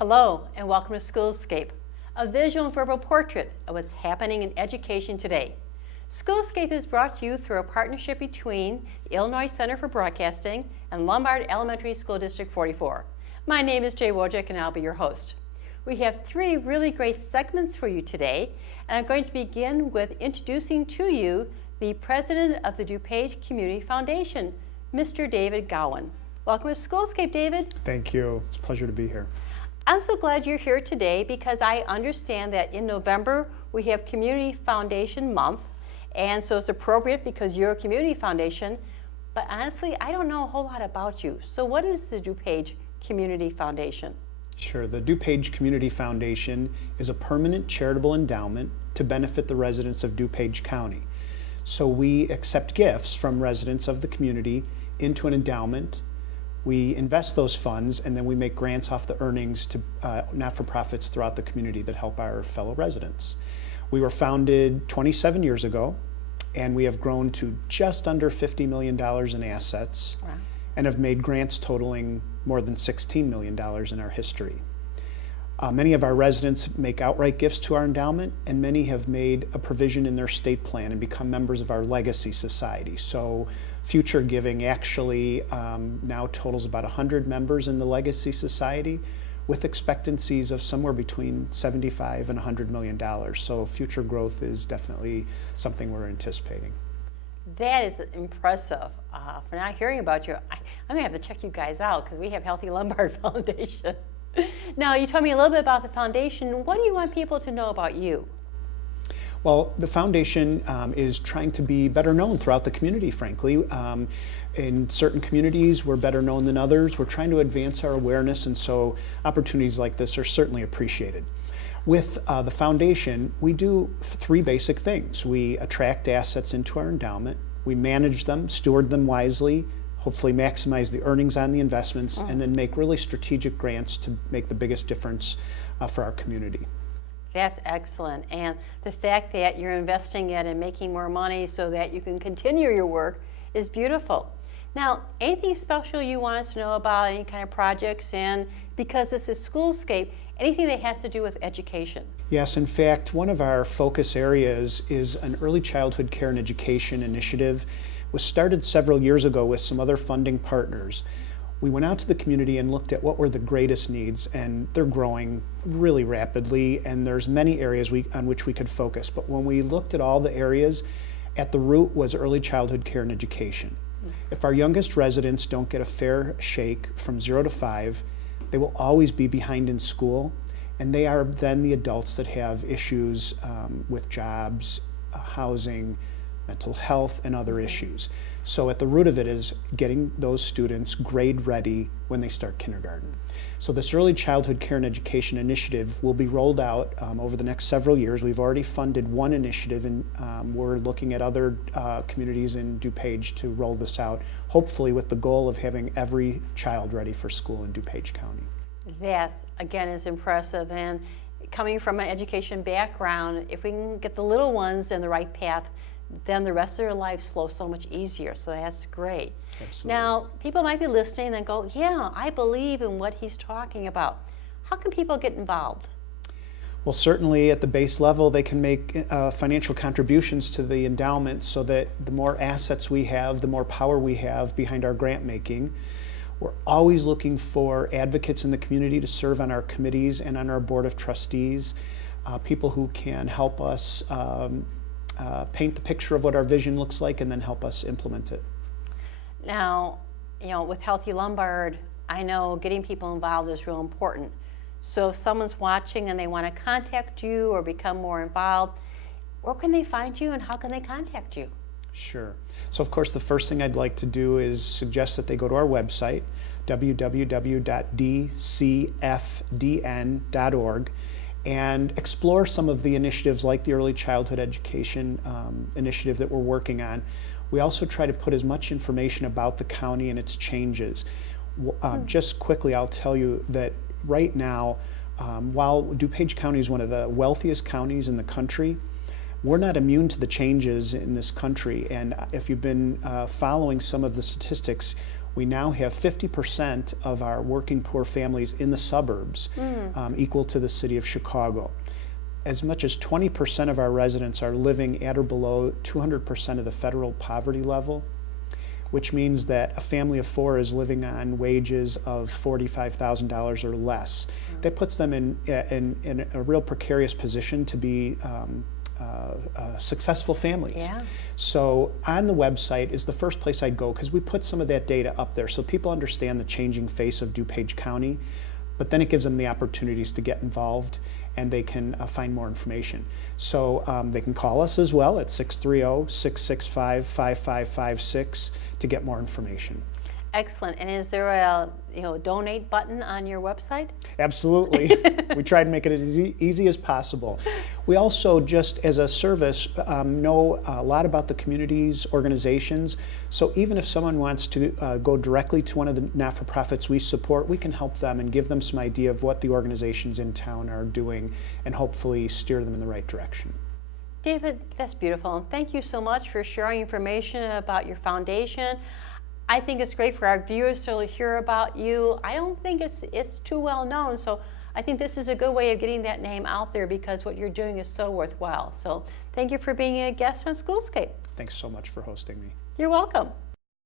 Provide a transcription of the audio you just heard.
Hello and welcome to SchoolScape, a visual and verbal portrait of what's happening in education today. SchoolScape is brought to you through a partnership between the Illinois Center for Broadcasting and Lombard Elementary School District 44. My name is Jay Wojcik and I'll be your host. We have three really great segments for you today, and I'm going to begin with introducing to you the president of the DuPage Community Foundation, Mr. David McGowan. Welcome to SchoolScape, David. Thank you. It's a pleasure to be here. I'm so glad you're here today because I understand that in November we have Community Foundation Month, and so it's appropriate because you're a community foundation, but honestly I don't know a whole lot about you. So what is the DuPage Community Foundation? Sure. The DuPage Community Foundation is a permanent charitable endowment to benefit the residents of DuPage County. So we accept gifts from residents of the community into an endowment. We invest those funds, and then we make grants off the earnings to not-for-profits throughout the community that help our fellow residents. We were founded 27 years ago, and we have grown to just under $50 million in assets. Wow. And have made grants totaling more than $16 million in our history. Many of our residents make outright gifts to our endowment, and many have made a provision in their state plan and become members of our legacy society. So future giving actually now totals about 100 members in the legacy society, with expectancies of somewhere between $75 and $100 million. So future growth is definitely something we're anticipating. That is impressive. For not hearing about you, I'm going to have to check you guys out because we have Healthy Lombard Foundation. Now, you told me a little bit about the foundation. What do you want people to know about you? Well, the foundation is trying to be better known throughout the community, frankly. In certain communities, we're better known than others. We're trying to advance our awareness, and so opportunities like this are certainly appreciated. With the foundation, we do three basic things. We attract assets into our endowment, we manage them, steward them wisely, hopefully maximize the earnings on the investments, and then make really strategic grants to make the biggest difference for our community. That's excellent. And the fact that you're investing it and making more money so that you can continue your work is beautiful. Now, anything special you want us to know about, any kind of projects? And because this is SchoolScape, anything that has to do with education? Yes, in fact, one of our focus areas is an early childhood care and education initiative. It was started several years ago with some other funding partners. We went out to the community and looked at what were the greatest needs, and they're growing really rapidly, and there's many areas on which we could focus. But when we looked at all the areas, at the root was early childhood care and education. If our youngest residents don't get a fair shake from 0 to 5, they will always be behind in school, and they are then the adults that have issues with jobs, housing, mental health, and other issues. So at the root of it is getting those students grade ready when they start kindergarten. So this early childhood care and education initiative will be rolled out over the next several years. We've already funded one initiative, and we're looking at other communities in DuPage to roll this out, hopefully with the goal of having every child ready for school in DuPage County. That, again, is impressive. And coming from an education background, if we can get the little ones in the right path, then the rest of their lives flow so much easier. So that's great. Absolutely. Now, people might be listening and go, yeah, I believe in what he's talking about. How can people get involved? Well, certainly at the base level, they can make financial contributions to the endowment so that the more assets we have, the more power we have behind our grant making. We're always looking for advocates in the community to serve on our committees and on our board of trustees, people who can help us paint the picture of what our vision looks like and then help us implement it. Now, with Healthy Lombard, I know getting people involved is real important. So if someone's watching and they want to contact you or become more involved, where can they find you and how can they contact you? Sure. So of course the first thing I'd like to do is suggest that they go to our website, www.dcfdn.org, and explore some of the initiatives like the early childhood education initiative that we're working on. We also try to put as much information about the county and its changes. Just quickly, I'll tell you that right now, while DuPage County is one of the wealthiest counties in the country, we're not immune to the changes in this country. And if you've been following some of the statistics, We now have 50% of our working poor families in the suburbs, equal to the city of Chicago. As much as 20% of our residents are living at or below 200% of the federal poverty level, which means that a family of 4 is living on wages of $45,000 or less. That puts them in a real precarious position to be successful families. Yeah. So on the website is the first place I'd go, because we put some of that data up there so people understand the changing face of DuPage County, but then it gives them the opportunities to get involved and they can find more information. So they can call us as well at 630-665-5556 to get more information. Excellent. And is there a donate button on your website? Absolutely. We try to make it as easy as possible. We also, just as a service, know a lot about the community's organizations. So even if someone wants to go directly to one of the not-for-profits we support, we can help them and give them some idea of what the organizations in town are doing and hopefully steer them in the right direction. David, that's beautiful. And thank you so much for sharing information about your foundation. I think it's great for our viewers to hear about you. I don't think it's too well known, so I think this is a good way of getting that name out there, because what you're doing is so worthwhile. So thank you for being a guest on SchoolScape. Thanks so much for hosting me. You're welcome.